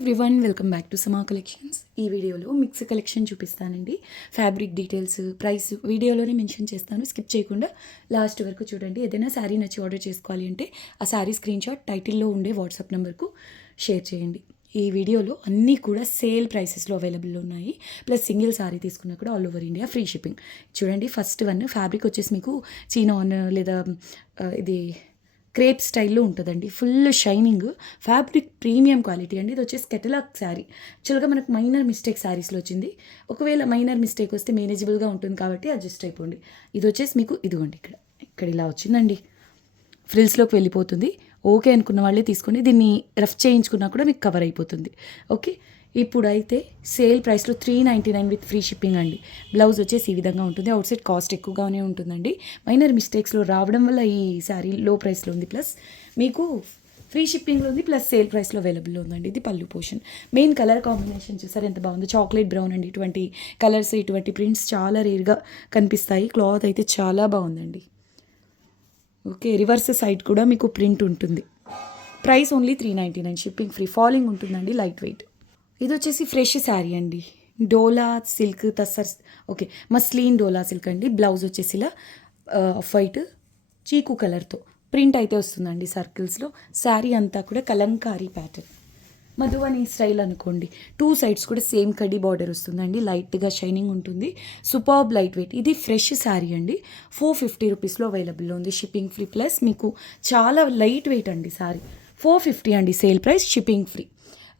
Everyone welcome back to సమా collections. ఈ వీడియోలో మిక్స్ కలెక్షన్ చూపిస్తానండి. ఫ్యాబ్రిక్ డీటెయిల్స్, ప్రైస్ వీడియోలోనే మెన్షన్ చేస్తాను. స్కిప్ చేయకుండా లాస్ట్ వరకు చూడండి. ఏదైనా శారీ నచ్చి ఆర్డర్ చేసుకోవాలి అంటే ఆ శారీ స్క్రీన్ షాట్ టైటిల్లో ఉండే వాట్సాప్ నెంబర్కు షేర్ చేయండి. ఈ వీడియోలో అన్నీ కూడా సేల్ ప్రైసెస్లో అవైలబుల్లో ఉన్నాయి. ప్లస్ సింగిల్ శారీ తీసుకున్నా కూడా all over India free shipping. చూడండి, ఫస్ట్ వన్ ఫ్యాబ్రిక్ వచ్చేసి మీకు చీనాన్ లేదా ఇది క్రేప్ స్టైల్లో ఉంటుందండి. Full shining fabric, premium quality అండి. ఇది వచ్చేసి కెటలాగ్ శారీ. యాక్చువల్గా మనకు మైనర్ మిస్టేక్ శారీస్లో వచ్చింది. ఒకవేళ మైనర్ మిస్టేక్ వస్తే మేనేజబుల్గా ఉంటుంది కాబట్టి అడ్జస్ట్ అయిపోండి. ఇది వచ్చేసి మీకు ఇదిగోండి ఇక్కడ ఇలా వచ్చిందండి. ఫ్రిల్స్లోకి వెళ్ళిపోతుంది. ఓకే అనుకున్న వాళ్ళే తీసుకోండి. దీన్ని రఫ్ చేయించుకున్నా కూడా మీకు కవర్ అయిపోతుంది. ఓకే, ఇప్పుడైతే సేల్ ప్రైస్లో 399 విత్ ఫ్రీ షిప్పింగ్ అండి. బ్లౌజ్ వచ్చేసి ఈ విధంగా ఉంటుంది. అవుట్ సైడ్ కాస్ట్ ఎక్కువగానే ఉంటుందండి. మైనర్ మిస్టేక్స్లో రావడం వల్ల ఈ శారీ లో ప్రైస్లో ఉంది. ప్లస్ మీకు ఫ్రీ షిప్పింగ్లో ఉంది. ప్లస్ సేల్ ప్రైస్లో అవైలబుల్లో ఉందండి. ఇది పళ్ళు పోర్షన్. మెయిన్ కలర్ కాంబినేషన్ చూసారు ఎంత బాగుందో. చాక్లెట్ బ్రౌన్ అండి. ఇటువంటి కలర్స్, ఇటువంటి ప్రింట్స్ చాలా రేర్గా కనిపిస్తాయి. క్లాత్ అయితే చాలా బాగుందండి. ఓకే, రివర్స్ సైడ్ కూడా మీకు ప్రింట్ ఉంటుంది. Price only 399, shipping free. Falling ఉంటుందండి, లైట్ వెయిట్. ఇది వచ్చేసి ఫ్రెష్ శారీ అండి. డోలా సిల్క్ తస్సర్, ఓకే మస్లీన్ డోలా సిల్క్ అండి. బ్లౌజ్ వచ్చేసి ఇలా వైట్ చీకు కలర్తో ప్రింట్ అయితే వస్తుందండి సర్కిల్స్లో. శారీ అంతా కూడా కలంకారీ ప్యాటర్న్, మధువని స్టైల్ అనుకోండి. 2 సైడ్స్ కూడా సేమ్ కడ్డీ బార్డర్ వస్తుందండి. లైట్గా షైనింగ్ ఉంటుంది. Superb light wait. ఇది ఫ్రెష్ శారీ అండి. 450 రూపీస్లో అవైలబుల్లో ఉంది, షిప్పింగ్ ఫ్రీ. ప్లస్ మీకు చాలా లైట్ వెయిట్ అండి శారీ. 450 అండి sale price, shipping free.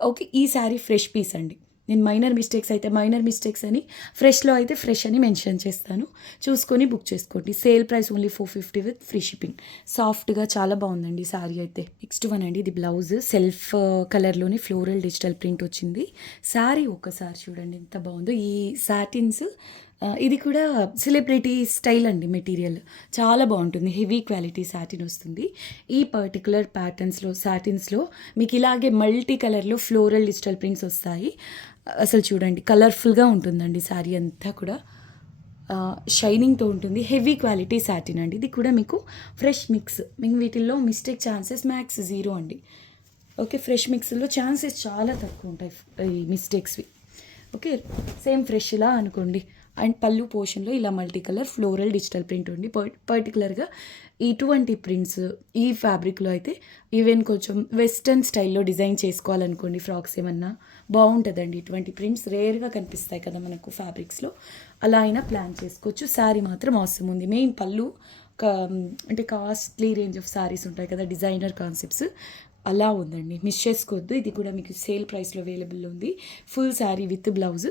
Okay, ఈ శారీ ఫ్రెష్ పీస్ అండి. నేను మైనర్ మిస్టేక్స్ అయితే మైనర్ మిస్టేక్స్ అని, ఫ్రెష్లో అయితే ఫ్రెష్ అని మెన్షన్ చేస్తాను. చూసుకొని బుక్ చేసుకోండి. Sale price only 450 with free shipping. సాఫ్ట్గా చాలా బాగుందండి శారీ అయితే. నెక్స్ట్ వన్ అండి, ఇది బ్లౌజ్ సెల్ఫ్ కలర్లోని ఫ్లోరల్ డిజిటల్ ప్రింట్ వచ్చింది. శారీ ఒక్కసారి చూడండి ఎంత బాగుందో. ఈ సాటిన్స్, ఇది కూడా సెలబ్రిటీ స్టైల్ అండి. మెటీరియల్ చాలా బాగుంటుంది. హెవీ క్వాలిటీ సాటిన్ వస్తుంది. ఈ పర్టికులర్ ప్యాటర్న్స్లో సాటిన్స్లో మీకు ఇలాగే మల్టీ కలర్లో ఫ్లోరల్ డిజిటల్ ప్రింట్స్ వస్తాయి. అసలు చూడండి, కలర్ఫుల్గా ఉంటుందండి శారీ అంతా కూడా. షైనింగ్తో ఉంటుంది. హెవీ క్వాలిటీ సాటిన్ అండి. ఇది కూడా మీకు ఫ్రెష్ మిక్స్. మీకు వీటిల్లో మిస్టేక్ ఛాన్సెస్ మ్యాక్స్ 0 అండి. ఓకే, ఫ్రెష్ మిక్స్లో ఛాన్సెస్ చాలా తక్కువ ఉంటాయి ఈ మిస్టేక్స్వి. ఓకే, సేమ్ ఫ్రెష్లా అనుకోండి. అండ్ పళ్ళు పోర్షన్లో ఇలా multi colour floral digital print ఉంది. పర్టికులర్గా ఇటువంటి ప్రింట్స్ ఈ ఫ్యాబ్రిక్లో అయితే ఈవెన్ కొంచెం వెస్టర్న్ స్టైల్లో డిజైన్ చేసుకోవాలనుకోండి, ఫ్రాక్స్ ఏమన్నా బాగుంటుందండి. ఇటువంటి ప్రింట్స్ రేర్గా కనిపిస్తాయి కదా మనకు ఫ్యాబ్రిక్స్లో. అలా అయినా ప్లాన్ చేసుకోవచ్చు. శారీ మాత్రం అవసరం ఉంది. మెయిన్ పళ్ళు అంటే కాస్ట్లీ రేంజ్ ఆఫ్ శారీస్ ఉంటాయి కదా, డిజైనర్ కాన్సెప్ట్స్, అలా ఉందండి. మిస్ చేసుకోవద్దు. ఇది కూడా మీకు సేల్ ప్రైస్లో అవైలబుల్ ఉంది. Full sari with blouse.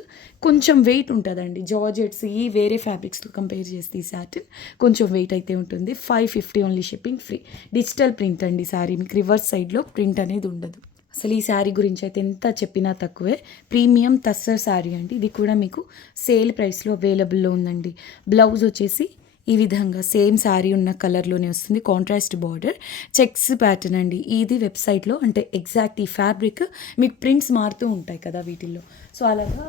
కొంచెం వెయిట్ ఉంటుందండి. జార్జెట్స్ ఈ వేరే ఫ్యాబ్రిక్స్తో కంపేర్ చేస్తే ఈ సాటిన్ కొంచెం వెయిట్ అయితే ఉంటుంది. 550 only, shipping free. Digital print అండి శారీ. మీకు రివర్స్ సైడ్లో ప్రింట్ అనేది ఉండదు. అసలు ఈ శారీ గురించి అయితే ఎంత చెప్పినా తక్కువే. ప్రీమియం తస్సర్ శారీ అండి. ఇది కూడా మీకు సేల్ ప్రైస్లో అవైలబుల్లో ఉందండి. బ్లౌజ్ వచ్చేసి ఈ విధంగా సేమ్ శారీ ఉన్న కలర్లోనే వస్తుంది. కాంట్రాస్ట్ బార్డర్, చెక్స్ ప్యాటర్న్ అండి. ఇది వెబ్సైట్లో అంటే ఎగ్జాక్ట్ ఈ ఫ్యాబ్రిక్ మీకు ప్రింట్స్ మారుతూ ఉంటాయి కదా వీటిల్లో. సో అలాగా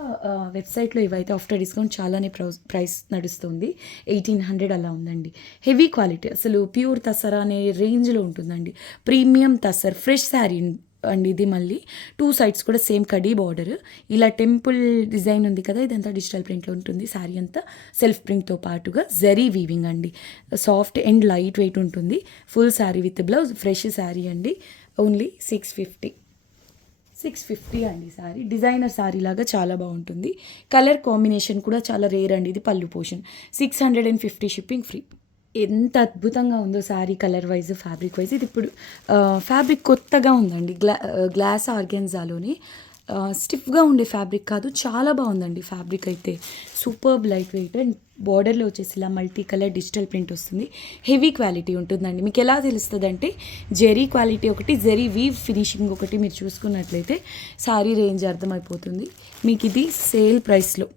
వెబ్సైట్లో ఇవైతే ఆఫ్టర్ డిస్కౌంట్ చాలానే ప్రైస్ నడుస్తుంది. 1800 అలా ఉందండి. హెవీ క్వాలిటీ, అసలు ప్యూర్ తసర్ అనే రేంజ్లో ఉంటుందండి. ప్రీమియం తసర్ ఫ్రెష్ శారీ అండి. ఇది మళ్ళీ 2 సైడ్స్ కూడా సేమ్ కడీ బార్డర్. ఇలా టెంపుల్ డిజైన్ ఉంది కదా, ఇదంతా డిజిటల్ ప్రింట్లో ఉంటుంది. శారీ అంతా సెల్ఫ్ ప్రింట్తో పాటుగా జరీ వీవింగ్ అండి. సాఫ్ట్ అండ్ లైట్ వెయిట్ ఉంటుంది. Full sari with blouse. Fresh sari అండి. ఓన్లీ 650 అండి శారీ. డిజైనర్ శారీ లాగా చాలా బాగుంటుంది. కలర్ కాంబినేషన్ కూడా చాలా రేర్ అండి. ఇది పళ్ళు పోర్షన్. 650, shipping free. ఎంత అద్భుతంగా ఉందో sari, colour wise, fabric wise. ఇది ఇప్పుడు ఫ్యాబ్రిక్ కొత్తగా ఉందండి. గ్లాస్ ఆర్గెన్జాలోని స్టిఫ్గా ఉండే ఫ్యాబ్రిక్ కాదు, చాలా బాగుందండి ఫ్యాబ్రిక్ అయితే. సూపర్బ్ లైట్ వెయిట్ అండ్ బార్డర్లో వచ్చేసి ఇలా మల్టీ కలర్ డిజిటల్ ప్రింట్ వస్తుంది. హెవీ క్వాలిటీ ఉంటుందండి. మీకు ఎలా తెలుస్తుంది అంటే జెరీ క్వాలిటీ ఒకటి, జెరీ వీవ్ ఫినిషింగ్ ఒకటి మీరు చూసుకున్నట్లయితే శారీ రేంజ్ అర్థమైపోతుంది మీకు. ఇది సేల్ ప్రైస్లో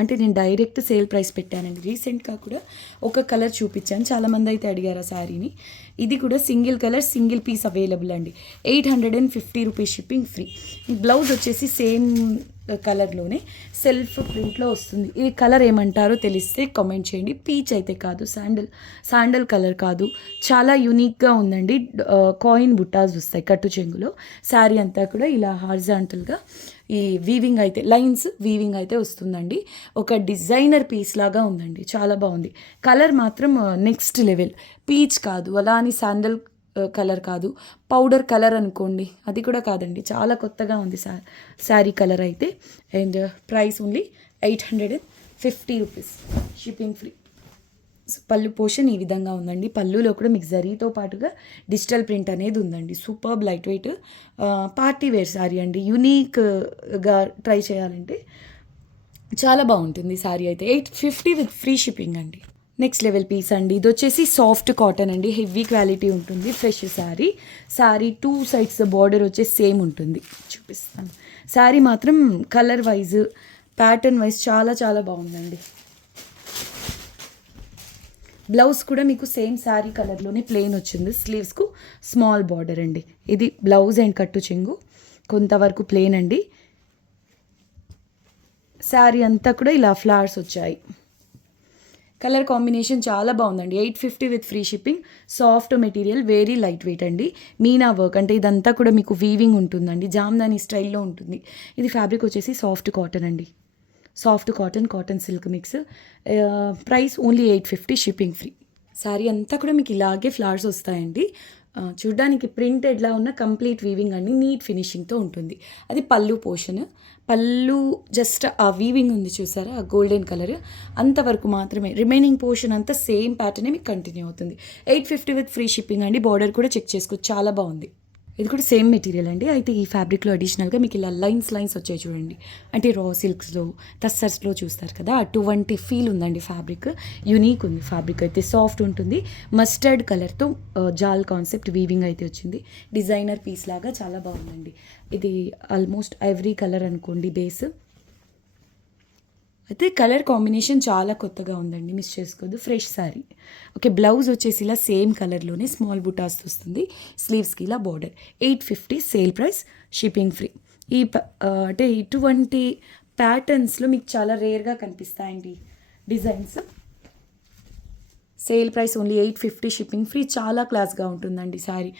అంటే నేను డైరెక్ట్ సేల్ ప్రైస్ పెట్టానండి. రీసెంట్గా కూడా ఒక కలర్ చూపించాను, చాలామంది అయితే అడిగారు ఆ శారీని. ఇది కూడా single colour single piece available అండి. 850 రూపీస్, షిప్పింగ్ ఫ్రీ. బ్లౌజ్ వచ్చేసి సేమ్ కలర్లోనే సెల్ఫ్ ప్రింట్లో వస్తుంది. ఈ కలర్ ఏమంటారో తెలిస్తే కామెంట్ చేయండి. పీచ్ అయితే కాదు, శాండల్ కలర్ కాదు, చాలా యూనిక్గా ఉందండి. కాయిన్ బుట్టాస్ వస్తాయి కట్టు చెంగులో. శారీ అంతా కూడా ఇలా హారిజాంటల్గా ఈ వీవింగ్ అయితే లైన్స్ వీవింగ్ అయితే వస్తుందండి. ఒక డిజైనర్ పీస్ లాగా ఉందండి, చాలా బాగుంది. కలర్ మాత్రం నెక్స్ట్ లెవెల్. పీచ్ కాదు, అలా అని శాండల్ కలర్ కాదు, పౌడర్ కలర్ అనుకోండి, అది కూడా కాదండి. చాలా కొత్తగా ఉంది శారీ కలర్ అయితే. And price only 850 rupees, shipping free. పళ్ళు పోర్షన్ ఈ విధంగా ఉందండి. పళ్ళులో కూడా మీకు జరీతో పాటుగా డిజిటల్ ప్రింట్ అనేది ఉందండి. Superb light weight party wear sari అండి. యూనిక్గా ట్రై చేయాలంటే చాలా బాగుంటుంది శారీ అయితే. 850 విత్ ఫ్రీ షిప్పింగ్ అండి. నెక్స్ట్ లెవెల్ పీస్ అండి. ఇది వచ్చేసి సాఫ్ట్ కాటన్ అండి, హెవీ క్వాలిటీ ఉంటుంది. ఫ్రెష్ శారీ 2 సైడ్స్ బార్డర్ వచ్చేసి సేమ్ ఉంటుంది. చూపిస్తాను. శారీ మాత్రం కలర్ వైజ్ ప్యాటర్న్ వైజ్ చాలా చాలా బాగుందండి. బ్లౌజ్ కూడా మీకు సేమ్ శారీ కలర్లోనే ప్లెయిన్ వచ్చింది. స్లీవ్స్కు స్మాల్ బార్డర్ అండి. ఇది బ్లౌజ్ అండ్ కట్టు చెంగు కొంతవరకు ప్లెయిన్ అండి. శారీ అంతా కూడా ఇలా ఫ్లవర్స్ వచ్చాయి. కలర్ కాంబినేషన్ చాలా బాగుందండి. 850 with free shipping. Soft material, very light weight అండి. మీనా వర్క్ అంటే ఇదంతా కూడా మీకు వీవింగ్ ఉంటుందండి, జామ్దాని స్టైల్లో ఉంటుంది. ఇది ఫ్యాబ్రిక్ వచ్చేసి సాఫ్ట్ కాటన్ అండి. Soft cotton silk mix. Price only 850, shipping free. Sari అంతా కూడా మీకు ఇలాగే ఫ్లవర్స్ వస్తాయండి. చూడ్డానికి ప్రింట్ ఎట్లా ఉన్న కంప్లీట్ వీవింగ్ అండి, నీట్ ఫినిషింగ్తో ఉంటుంది. అది పళ్ళు పోర్షన్. పళ్ళు జస్ట్ ఆ వీవింగ్ ఉంది చూసారా, ఆ గోల్డెన్ కలర్, అంతవరకు మాత్రమే. రిమైనింగ్ పోర్షన్ అంతా సేమ్ ప్యాటర్నే మీకు కంటిన్యూ అవుతుంది. 850 విత్ ఫ్రీ షిప్పింగ్ అండి. బార్డర్ కూడా చెక్ చేసుకోవచ్చు, చాలా బాగుంది. ఇది కూడా సేమ్ మెటీరియల్ అండి. అయితే ఈ ఫ్యాబ్రిక్లో అడిషనల్గా మీకు ఇలా లైన్స్ వచ్చాయి చూడండి. అంటే రా సిల్క్స్లో, టస్సర్స్లో చూస్తారు కదా, అటువంటి ఫీల్ ఉందండి. ఫ్యాబ్రిక్ యూనిక్ ఉంది. ఫ్యాబ్రిక్ అయితే సాఫ్ట్ ఉంటుంది. మస్టర్డ్ కలర్తో జాల్ కాన్సెప్ట్ వీవింగ్ అయితే వచ్చింది. డిజైనర్ పీస్ లాగా చాలా బాగుందండి. ఇది ఆల్మోస్ట్ ఎవ్రీ కలర్ అనుకోండి బేస్. అయితే కలర్ కాంబినేషన్ చాలా కొత్తగా ఉందండి, మిస్ చేసుకోవద్దు. ఫ్రెష్ శారీ. ఓకే, బ్లౌజ్ వచ్చేసి ఇలా సేమ్ కలర్లోనే స్మాల్ బుటాస్ వస్తుంది. స్లీవ్స్కి ఇలా border. 850 sale price, shipping free. అంటే ఇటువంటి ప్యాటర్న్స్లో మీకు చాలా రేర్గా కనిపిస్తాయండి designs. Sale price only 850, shipping free. చాలా క్లాస్గా ఉంటుందండి శారీ.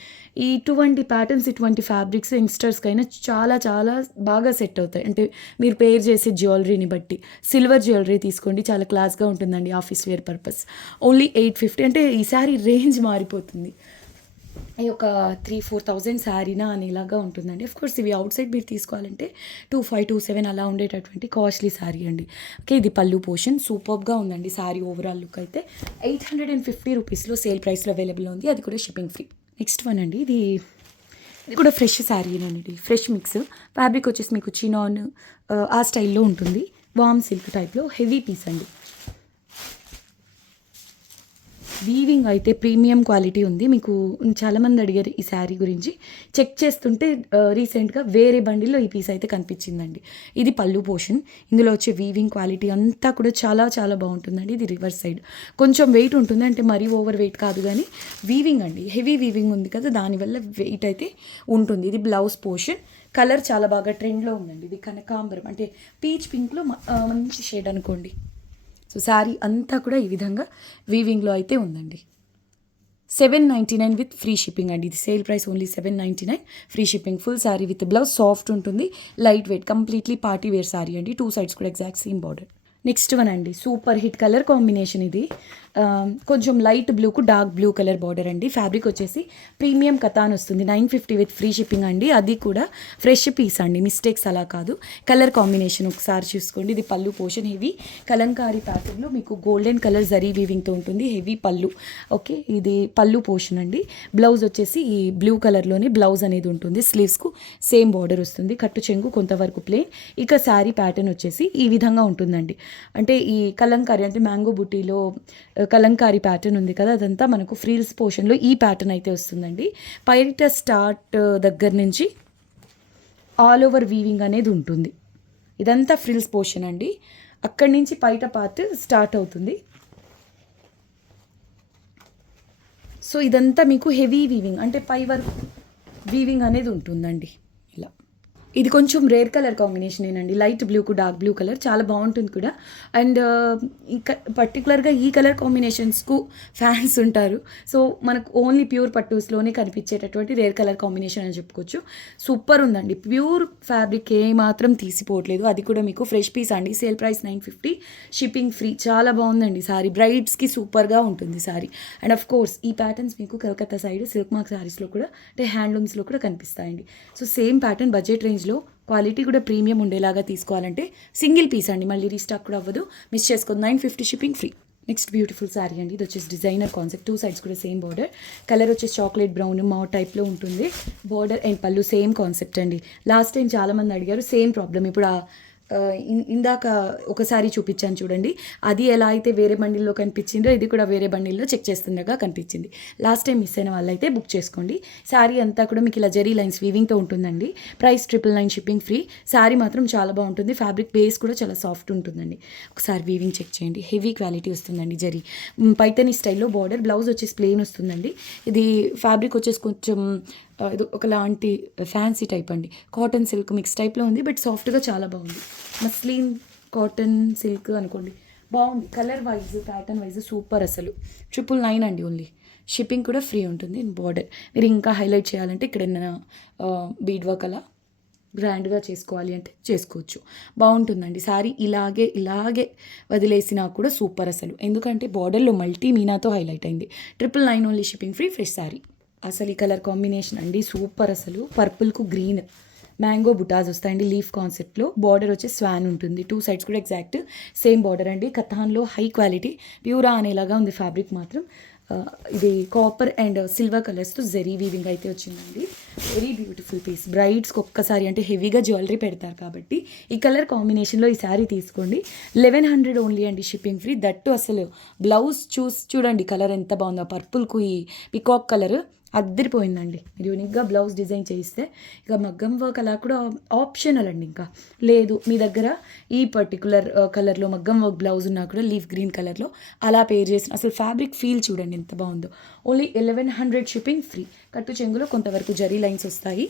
ఇటువంటి ప్యాటర్న్స్, ఇటువంటి ఫ్యాబ్రిక్స్ యంగ్స్టర్స్కైనా చాలా చాలా బాగా సెట్ అవుతాయి. అంటే మీరు పేర్ చేసే జ్యువెలరీని బట్టి. సిల్వర్ జ్యువెలరీ తీసుకోండి, చాలా క్లాస్గా ఉంటుందండి ఆఫీస్ వేర్ పర్పస్. ఓన్లీ 850. అంటే ఈ శారీ రేంజ్ మారిపోతుంది. ఈ ఒక 3,000-4,000 శారీనా అనేలాగా ఉంటుందండి. కోర్స్ ఇవి అవుట్ సైడ్ మీరు తీసుకోవాలంటే 2,500-2,700 అలా ఉండేటటువంటి కాస్ట్లీ శారీ అండి. ఓకే, ఇది పళ్ళు పోర్షన్. సూపర్గా ఉందండి శారీ. ఓవరాల్ లుక్ అయితే 850 రూపీస్లో సేల్ ప్రైస్లో అవైలబుల్ ఉంది. అది కూడా షిప్పింగ్ ఫ్రీ. నెక్స్ట్ వన్ అండి. ఇది కూడా ఫ్రెష్ శారీనండి. Fresh mix. ఫ్యాబ్రిక్ వచ్చేసి మీకు చినాన్ ఆ స్టైల్లో ఉంటుంది. వామ్ సిల్క్ టైప్లో హెవీ పీస్ అండి. వీవింగ్ అయితే ప్రీమియం క్వాలిటీ ఉంది. మీకు చాలామంది అడిగారు ఈ శారీ గురించి. చెక్ చేస్తుంటే రీసెంట్గా వేరే బండిలో ఈ పీస్ అయితే కనిపించిందండి. ఇది పళ్ళు పోర్షన్. ఇందులో వచ్చే వీవింగ్ క్వాలిటీ అంతా కూడా చాలా చాలా బాగుంటుందండి. ఇది రివర్స్ సైడ్ కొంచెం వెయిట్ ఉంటుంది, అంటే మరీ ఓవర్ వెయిట్ కాదు, కానీ వీవింగ్ అండి, హెవీ వీవింగ్ ఉంది కదా, దానివల్ల వెయిట్ అయితే ఉంటుంది. ఇది బ్లౌజ్ పోర్షన్. కలర్ చాలా బాగా ట్రెండ్లో ఉందండి. ఇది కనకాంబరం అంటే పీచ్ పింక్లో మంచి షేడ్ అనుకోండి. సో శారీ అంతా కూడా ఈ విధంగా వీవింగ్లో అయితే ఉందండి. 799 విత్ ఫ్రీ షిప్పింగ్ అండి. ఇది sale price only 799, free shipping. Full sari with blouse. Soft ఉంటుంది, light weight, completely party wear sari అండి. 2 సైడ్స్ కూడా exact same border. Next one అండి, సూపర్ హిట్ కలర్ కాంబినేషన్. ఇది కొంచెం లైట్ బ్లూకు డార్క్ బ్లూ కలర్ బార్డర్ అండి. ఫ్యాబ్రిక్ వచ్చేసి ప్రీమియం కథాన్ వస్తుంది. 950 విత్ ఫ్రీ షిప్పింగ్ అండి. అది కూడా ఫ్రెష్ పీస్ అండి, మిస్టేక్స్ అలా కాదు. కలర్ కాంబినేషన్ ఒకసారి చూసుకోండి. ఇది పళ్ళు పోర్షన్. హెవీ కలంకారీ ప్యాటర్న్లో మీకు గోల్డెన్ కలర్ జరీ వీవింగ్తో ఉంటుంది. హెవీ పళ్ళు. ఓకే, ఇది పళ్ళు పోర్షన్ అండి. బ్లౌజ్ వచ్చేసి ఈ బ్లూ కలర్లోనే బ్లౌజ్ అనేది ఉంటుంది. స్లీవ్స్కు సేమ్ బార్డర్ వస్తుంది. కట్టు చెంగు కొంతవరకు ప్లేన్. ఇక శారీ ప్యాటర్న్ వచ్చేసి ఈ విధంగా ఉంటుందండి. అంటే ఈ కలంకారీ అంటే మ్యాంగో బుట్టీలో కలంకారీ ప్యాటర్న్ ఉంది కదా, అదంతా మనకు ఫ్రీల్స్ పోర్షన్లో ఈ ప్యాటర్న్ అయితే వస్తుందండి. పైట స్టార్ట్ దగ్గర నుంచి ఆల్ ఓవర్ వీవింగ్ అనేది ఉంటుంది. ఇదంతా ఫ్రిల్స్ పోర్షన్ అండి. అక్కడి నుంచి పైట పార్ట్ స్టార్ట్ అవుతుంది. సో ఇదంతా మీకు హెవీ వీవింగ్ అంటే పై వరకు వీవింగ్ అనేది ఉంటుందండి. ఇలా ఇది కొంచెం రేర్ కలర్ కాంబినేషన్ ఏనండి, లైట్ బ్లూకు డార్క్ బ్లూ కలర్, చాలా బాగుంటుంది కూడా. అండ్ ఇంకా పర్టికులర్గా ఈ కలర్ కాంబినేషన్స్కు ఫ్యాన్స్ ఉంటారు. సో మనకు ఓన్లీ ప్యూర్ పట్టూస్లోనే కనిపించేటటువంటి రేర్ కలర్ కాంబినేషన్ అని చెప్పుకోవచ్చు. సూపర్ ఉందండి, ప్యూర్ ఫ్యాబ్రిక్ ఏమాత్రం తీసిపోవట్లేదు. అది కూడా మీకు ఫ్రెష్ పీస్ అండి, సేల్ ప్రైస్ 950, షిప్పింగ్ ఫ్రీ. చాలా బాగుందండి సారీ, బ్రైడ్స్కి సూపర్గా ఉంటుంది సారీ. అండ్ ఆఫ్ కోర్స్ ఈ ప్యాటర్న్స్ మీకు కలకత్తా సైడ్ సిల్క్ మార్క్ సారీస్లో కూడా అంటే హ్యాండ్లూమ్స్లో కూడా కనిపిస్తాయండి. సో సేమ్ ప్యాటర్న్ బడ్జెట్ రేంజ్లో, క్వాలిటీ కూడా ప్రీమియం ఉండేలాగా తీసుకోవాలంటే సింగిల్ పీస్ అండి, మళ్ళీ రీస్టాక్ కూడా అవ్వదు, మిస్ చేసుకోండి. 950 shipping free. Next beautiful sari అండి, ఇది వచ్చేసి డిజైనర్ కాన్సెప్ట్, 2 సైడ్స్ కూడా సేమ్ బార్డర్, కలర్ వచ్చేసి చాక్లెట్ బ్రౌన్ మా టైప్లో ఉంటుంది. బార్డర్ అండ్ పళ్ళు సేమ్ కాన్సెప్ట్ అండి. లాస్ట్ టైం చాలామంది అడిగారు, సేమ్ ప్రాబ్లం. ఇప్పుడు ఇందాక ఒకసారి చూపించాను చూడండి, అది ఎలా అయితే వేరే బండిల్లో కనిపించిందో ఇది కూడా వేరే బండిల్లో చెక్ చేస్తుండగా కనిపించింది. లాస్ట్ టైం మిస్ అయిన వాళ్ళైతే బుక్ చేసుకోండి. శారీ అంతా కూడా మీకు ఇలా జరీ లైన్స్ వీవింగ్తో ఉంటుందండి. Price 999, shipping free. శారీ మాత్రం చాలా బాగుంటుంది, ఫ్యాబ్రిక్ బేస్ కూడా చాలా సాఫ్ట్ ఉంటుందండి. ఒకసారి వీవింగ్ చెక్ చేయండి, హెవీ క్వాలిటీ వస్తుందండి. జరీ పైతని స్టైల్లో బార్డర్, బ్లౌజ్ వచ్చేసి ప్లెయిన్ వస్తుందండి. ఇది ఫ్యాబ్రిక్ వచ్చేసి కొంచెం ఇది ఒకలాంటి ఫ్యాన్సీ టైప్ అండి, కాటన్ సిల్క్ మిక్స్ టైప్లో ఉంది, బట్ సాఫ్ట్గా చాలా బాగుంది. మస్లిన్ కాటన్ సిల్క్ అనుకోండి, బాగుంది. Colour wise pattern wise super. అసలు 999 అండి ఓన్లీ, షిప్పింగ్ కూడా ఫ్రీ ఉంటుంది. బార్డర్ మీరు ఇంకా హైలైట్ చేయాలంటే ఇక్కడ బీడ్ వర్క్ అలా గ్రాండ్గా చేసుకోవాలి అంటే చేసుకోవచ్చు, బాగుంటుందండి. శారీ ఇలాగే వదిలేసినా కూడా సూపర్ అసలు, ఎందుకంటే బార్డర్లో మల్టీ మీనాతో హైలైట్ అయింది. 999 only, shipping free. Fresh sari. అసలు ఈ కలర్ కాంబినేషన్ అండి సూపర్. అసలు పర్పుల్కు గ్రీన్ మ్యాంగో బుటాస్ వస్తాయండి, లీఫ్ కాన్సెప్ట్లో. బార్డర్ వచ్చి స్వాన్ ఉంటుంది, 2 సైడ్స్ కూడా ఎగ్జాక్ట్ సేమ్ బార్డర్ అండి. కథాన్లో హై క్వాలిటీ ప్యూరా అనేలాగా ఉంది ఫ్యాబ్రిక్ మాత్రం. ఇది కాపర్ అండ్ సిల్వర్ కలర్స్తో జెరీ వీవింగ్ అయితే వచ్చిందండి. Very beautiful piece. బ్రైడ్స్కి ఒక్కసారి అంటే హెవీగా జ్యువెలరీ పెడతారు కాబట్టి ఈ కలర్ కాంబినేషన్లో ఈ శారీ తీసుకోండి. 1100 ఓన్లీ అండి, షిప్పింగ్ ఫ్రీ. దట్టు అసలు బ్లౌజ్ చూడండి కలర్ ఎంత బాగుందో, పర్పుల్కు ఈ పికాక్ కలర్ అద్దరిపోయిందండి. మీరు యూనిక్గా బ్లౌజ్ డిజైన్ చేయిస్తే ఇక మగ్గం వర్క్ అలా కూడా ఆప్షనల్ అండి. ఇంకా లేదు మీ దగ్గర ఈ పర్టికులర్ కలర్లో మగ్గం వర్క్ బ్లౌజ్ ఉన్నా కూడా లీఫ్ గ్రీన్ కలర్లో అలా పేర్ చేసిన అసలు ఫ్యాబ్రిక్ ఫీల్ చూడండి ఎంత బాగుందో. Only 1100, shipping free. కట్టు చెంగులో కొంతవరకు జరీ లైన్స్ వస్తాయి,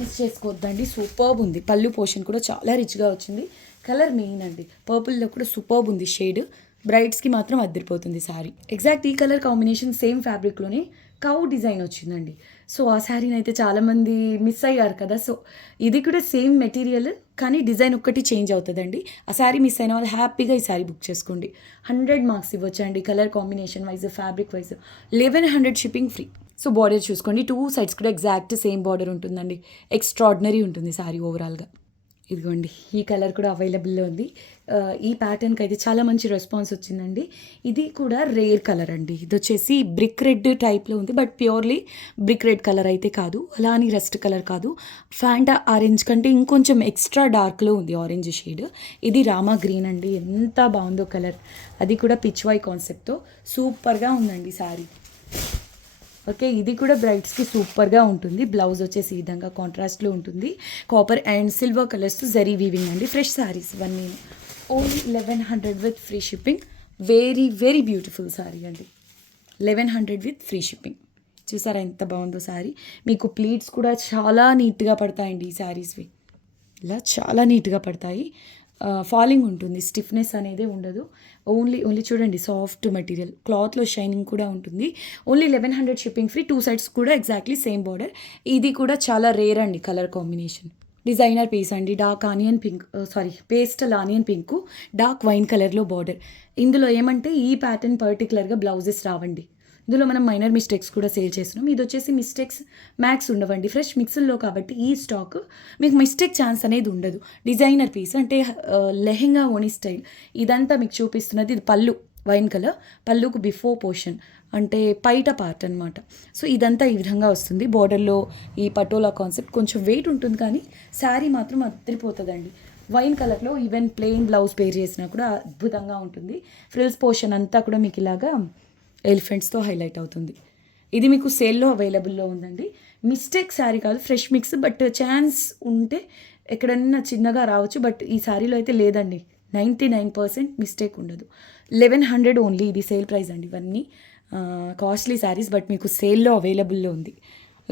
మిస్ చేసుకోవద్దండి. సూపర్బ్ ఉంది. పళ్ళు పోర్షన్ కూడా చాలా రిచ్గా వచ్చింది. కలర్ మెయిన్ అండి, పర్పుల్లో కూడా సూపర్బ్ ఉంది షేడ్. బ్రైడ్స్కి మాత్రం అద్దరిపోతుంది శారీ. ఎగ్జాక్ట్ ఈ కలర్ కాంబినేషన్ సేమ్ ఫ్యాబ్రిక్లోనే కౌ డిజైన్ వచ్చిందండి. సో ఆ శారీని అయితే చాలామంది మిస్ అయ్యారు కదా. సో ఇది కూడా సేమ్ మెటీరియల్ కానీ డిజైన్ ఒక్కటి చేంజ్ అవుతుందండి. ఆ శారీ మిస్ అయిన వాళ్ళు హ్యాపీగా ఈ శారీ బుక్ చేసుకోండి. 100 మార్క్స్ ఇవ్వచ్చండి colour combination wise, fabric wise. 1100, shipping free. So border చూసుకోండి, 2 సైడ్స్ కూడా ఎగ్జాక్ట్ సేమ్ బార్డర్ ఉంటుందండి. ఎక్స్ట్రాడినరీ ఉంటుంది శారీ ఓవరాల్గా. ఇదిగోండి ఈ కలర్ కూడా అవైలబుల్లో ఉంది. ఈ ప్యాటర్న్కి అయితే చాలా మంచి రెస్పాన్స్ వచ్చిందండి. ఇది కూడా రేర్ కలర్ అండి, ఇది వచ్చేసి బ్రిక్ రెడ్ టైప్లో ఉంది, but purely brick red colour అయితే కాదు, అలా అని రస్ట్ కలర్ కాదు. ఫ్యాంటా ఆరెంజ్ కంటే ఇంకొంచెం ఎక్స్ట్రా డార్క్లో ఉంది ఆరెంజ్ షేడ్. ఇది రామా గ్రీన్ అండి, ఎంత బాగుందో కలర్. అది కూడా పిచ్ వై కాన్సెప్ట్తో సూపర్గా ఉందండి శారీ. ఓకే, ఇది కూడా బ్రైడ్స్కి సూపర్గా ఉంటుంది. బ్లౌజ్ వచ్చేసి ఈ విధంగా కాంట్రాస్ట్లో ఉంటుంది. కాపర్ అండ్ సిల్వర్ కలర్స్తో జరీ వీవింగ్ అండి. ఫ్రెష్ శారీస్ ఇవన్నీ. Only 1100 with free shipping. Very beautiful sari అండి. 1100 విత్ ఫ్రీ షిప్పింగ్. చూసారా ఎంత బాగుందో శారీ. మీకు ప్లీట్స్ కూడా చాలా నీట్గా పడతాయండి ఈ శారీస్వి, ఇలా చాలా నీట్గా పడతాయి. ఫాలింగ్ ఉంటుంది, స్టిఫ్నెస్ అనేది ఉండదు. ఓన్లీ చూడండి సాఫ్ట్ మెటీరియల్, క్లాత్లో షైనింగ్ కూడా ఉంటుంది. Only 1100, shipping free. 2 సైడ్స్ కూడా ఎగ్జాక్ట్లీ సేమ్ బార్డర్. ఇది కూడా చాలా రేర్ అండి కలర్ కాంబినేషన్. డిజైనర్ పీస్ అండి, dark onion pink pastel onion pink dark wine కలర్లో బార్డర్. ఇందులో ఏమంటే ఈ ప్యాటర్న్ పర్టికులర్గా బ్లౌజెస్ రావండి. ఇందులో మనం మైనర్ మిస్టేక్స్ కూడా సేల్ చేస్తున్నాం. ఇది వచ్చేసి మిస్టేక్స్ మ్యాక్స్ ఉండవండి, ఫ్రెష్ మిక్స్ల్లో కాబట్టి ఈ స్టాక్ మీకు మిస్టేక్ ఛాన్స్ అనేది ఉండదు. డిజైనర్ పీస్ అంటే లెహెంగా ఓణి స్టైల్. ఇదంతా మీకు చూపిస్తున్నది ఇది పళ్ళు, వైన్ కలర్ పళ్ళుకు బిఫోర్ పోర్షన్ అంటే పైట పార్ట్ అనమాట. సో ఇదంతా ఈ విధంగా వస్తుంది. బార్డర్లో ఈ పటోలా కాన్సెప్ట్ కొంచెం వెయిట్ ఉంటుంది కానీ శారీ మాత్రం అద్దరిపోతుందండి. వైన్ కలర్లో ఈవెన్ ప్లెయిన్ బ్లౌజ్ పేర్ చేసినా కూడా అద్భుతంగా ఉంటుంది. ఫ్రిల్స్ పోర్షన్ అంతా కూడా మీకు ఇలాగా ఎలిఫెంట్స్తో హైలైట్ అవుతుంది. ఇది మీకు సేల్లో అవైలబుల్లో ఉందండి. మిస్టేక్ శారీ కాదు, ఫ్రెష్ మిక్స్, బట్ ఛాన్స్ ఉంటే ఎక్కడన్నా చిన్నగా రావచ్చు, బట్ ఈ శారీలో అయితే లేదండి. 99% మిస్టేక్ ఉండదు. 1100 ఓన్లీ. ఇది సేల్ ప్రైస్ అండి. ఇవన్నీ కాస్ట్లీ శారీస్, బట్ మీకు సేల్లో అవైలబుల్లో ఉంది.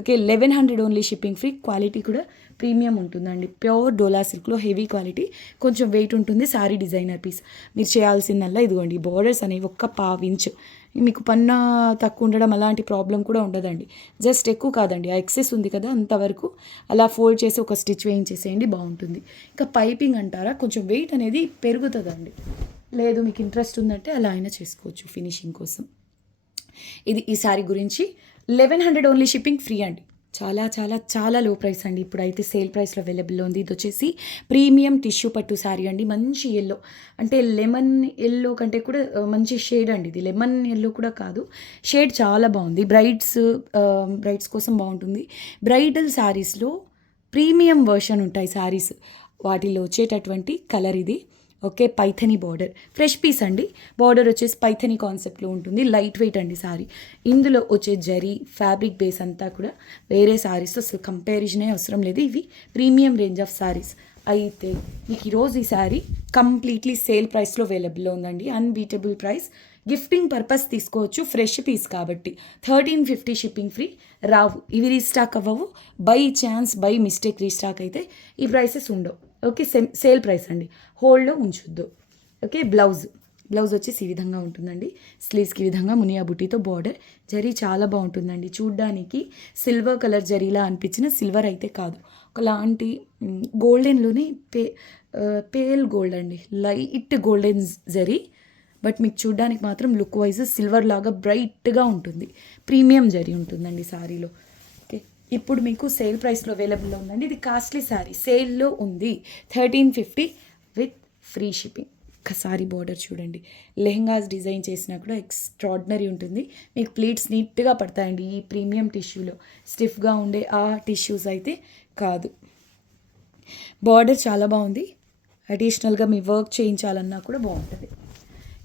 Okay 1100 only shipping free. Quality కూడా ప్రీమియం ఉంటుందండి. ప్యూర్ డోలా సిల్క్లో హెవీ క్వాలిటీ, కొంచెం వెయిట్ ఉంటుంది. Sari designer piece. మీరు చేయాల్సిందల్లా ఇదిగోండి, బోర్డర్స్ అనేవి ఒక్క పావించు, మీకు పన్నా తక్కువ ఉండడం అలాంటి ప్రాబ్లం కూడా ఉండదండి. జస్ట్ ఎక్కువ కాదండి, ఆ ఎక్సెస్ ఉంది కదా అంతవరకు అలా ఫోల్డ్ చేసి ఒక స్టిచ్ వేయించేసేయండి, బాగుంటుంది. ఇంకా పైపింగ్ అంటారా, కొంచెం వెయిట్ అనేది పెరుగుతుందండి. లేదు మీకు ఇంట్రెస్ట్ ఉందంటే అలా అయినా చేసుకోవచ్చు ఫినిషింగ్ కోసం. ఇది ఈ శారీ గురించి. 1100 ఓన్లీ షిప్పింగ్ ఫ్రీ అండి. చాలా చాలా చాలా లో ప్రైస్ అండి. ఇప్పుడైతే సేల్ ప్రైస్లో అవైలబుల్లో ఉంది. ఇది వచ్చేసి ప్రీమియం టిష్యూ పట్టు శారీ అండి. మంచి ఎల్లో, అంటే లెమన్ ఎల్లో కంటే కూడా మంచి షేడ్ అండి ఇది. లెమన్ ఎల్లో కూడా కాదు, షేడ్ చాలా బాగుంది. బ్రైడ్స్ కోసం బాగుంటుంది. బ్రైడల్ శారీస్లో ప్రీమియం వర్షన్ ఉంటాయి శారీస్, వాటిలో వచ్చేటటువంటి కలర్ ఇది. Okay Paithani border, fresh piece అండి. బార్డర్ వచ్చేసి పైథనీ కాన్సెప్ట్లో ఉంటుంది. లైట్ వెయిట్ అండి శారీ. ఇందులో వచ్చే జరీ ఫ్యాబ్రిక్ బేస్ అంతా కూడా వేరే శారీస్తో అసలు కంపారిజనే అవసరం లేదు. ఇవి ప్రీమియం రేంజ్ ఆఫ్ శారీస్. అయితే మీకు ఈరోజు ఈ శారీ కంప్లీట్లీ సేల్ ప్రైస్లో అవైలబుల్లో ఉందండి. Unbeatable price. గిఫ్టింగ్ పర్పస్ తీసుకోవచ్చు, ఫ్రెష్ పీస్ కాబట్టి. 1350 షిప్పింగ్ ఫ్రీ. రావు ఇవి, రీస్టాక్ అవ్వవు. By chance by mistake restock అయితే ఈ ప్రైసెస్ ఉండవు. ఓకే సేల్ ప్రైస్ అండి, హోల్డ్లో ఉంచొద్దు. ఓకే బ్లౌజ్ వచ్చేసి ఈ విధంగా ఉంటుందండి. స్లీవ్స్కి ఈ విధంగా మునియా బుట్టీతో బార్డర్. జరీ చాలా బాగుంటుందండి చూడ్డానికి. సిల్వర్ కలర్ జరీలా అనిపించిన, సిల్వర్ అయితే కాదు, ఒకలాంటి గోల్డెన్లోనే పేల్ గోల్డ్ అండి, లైట్ గోల్డెన్ జరీ. బట్ మీకు చూడ్డానికి మాత్రం లుక్ వైజ్ సిల్వర్ లాగా బ్రైట్గా ఉంటుంది. ప్రీమియం జరీ ఉంటుందండి శారీలో. ఓకే ఇప్పుడు మీకు సేల్ ప్రైస్లో అవైలబుల్లో ఉందండి. ఇది కాస్ట్లీ శారీ, సేల్లో ఉంది. 1350 విత్ ఫ్రీ షిప్పింగ్. ఒక్కసారి బార్డర్ చూడండి, లెహంగాస్ డిజైన్ చేసినా కూడా ఎక్స్ట్రాడినరీ ఉంటుంది. మీకు ప్లీట్స్ నీట్గా పడతాయండి ఈ ప్రీమియం టిష్యూలో. స్టిఫ్గా ఉండే ఆ టిష్యూస్ అయితే కాదు. బార్డర్ చాలా బాగుంది. అడిషనల్గా మీ వర్క్ చేయించాలన్నా కూడా బాగుంటుంది.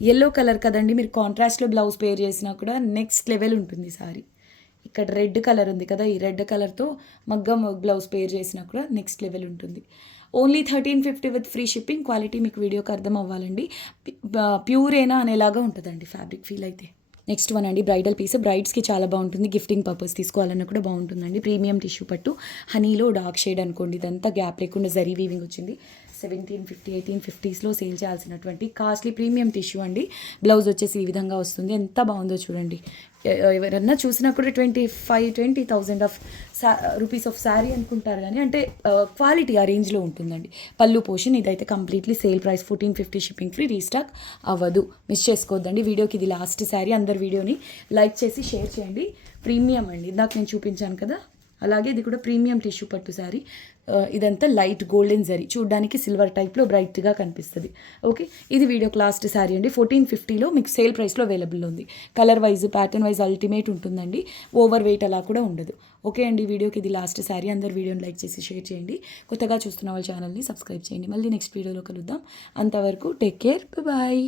ఎల్లో కలర్ కదండి, మీరు కాంట్రాస్ట్లో బ్లౌజ్ పేర్ చేసినా కూడా నెక్స్ట్ లెవెల్ ఉంటుంది సారీ. ఇక్కడ రెడ్ కలర్ ఉంది కదా, ఈ రెడ్ కలర్తో మగ్గం బ్లౌజ్ పేర్ చేసినా కూడా నెక్స్ట్ లెవెల్ ఉంటుంది. Only 1350 with free shipping. Quality మీకు వీడియోకి అర్థం అవ్వాలండి, ప్యూరేనా అనేలాగా ఉంటుందండి ఫ్యాబ్రిక్ ఫీల్ అయితే. నెక్స్ట్ వన్ అండి, బ్రైడల్ పీస్. బ్రైడ్స్కి చాలా బాగుంటుంది, గిఫ్టింగ్ పర్పస్ తీసుకోవాలన్నా కూడా బాగుంటుందండి. ప్రీమియం టిష్యూ పట్టు, హనీలో డార్క్ షేడ్ అనుకోండి. ఇదంతా గ్యాప్ లేకుండా జరీ వీవింగ్ వచ్చింది. 1750 1850స్లో సేల్ చేయాల్సినటువంటి కాస్ట్లీ ప్రీమియం టిష్యూ అండి. బ్లౌజ్ వచ్చేసి ఈ విధంగా వస్తుంది. ఎంత బాగుందో చూడండి. ఎవరన్నా చూసినా కూడా 20,000 ఆఫ్ రూపీస్ ఆఫ్ శారీ అనుకుంటారు, కానీ అంటే క్వాలిటీ ఆ రేంజ్లో ఉంటుందండి. పళ్ళు పోషన్. ఇదైతే completely sale price 1450 shipping free. Restock అవ్వదు, మిస్ చేసుకోవద్దండి. వీడియోకి ఇది లాస్ట్ శారీ. అందరు వీడియోని లైక్ చేసి షేర్ చేయండి. ప్రీమియం అండి, ఇందాక నేను చూపించాను కదా, అలాగే ఇది కూడా ప్రీమియం టిష్యూ పట్టు శారీ. ఇదంతా లైట్ గోల్డెన్ జరీ, చూడడానికి సిల్వర్ టైప్లో బ్రైట్గా కనిపిస్తుంది. ఓకే ఇది వీడియోకి లాస్ట్ శారీ అండి. 1450లో మీకు సేల్ ప్రైస్లో అవైలబుల్ ఉంది. Colour wise pattern wise ultimate ఉంటుందండి. ఓవర్ వెయిట్ అలా కూడా ఉండదు. ఓకే అండి, వీడియోకి ఇది లాస్ట్ శారీ. అందరు వీడియోని లైక్ చేసి షేర్ చేయండి. కొత్తగా చూస్తున్న వాళ్ళ ఛానల్ని సబ్స్క్రైబ్ చేయండి. మళ్ళీ నెక్స్ట్ వీడియోలో కలుద్దాం. అంతవరకు టేక్ కేర్, బాయ్.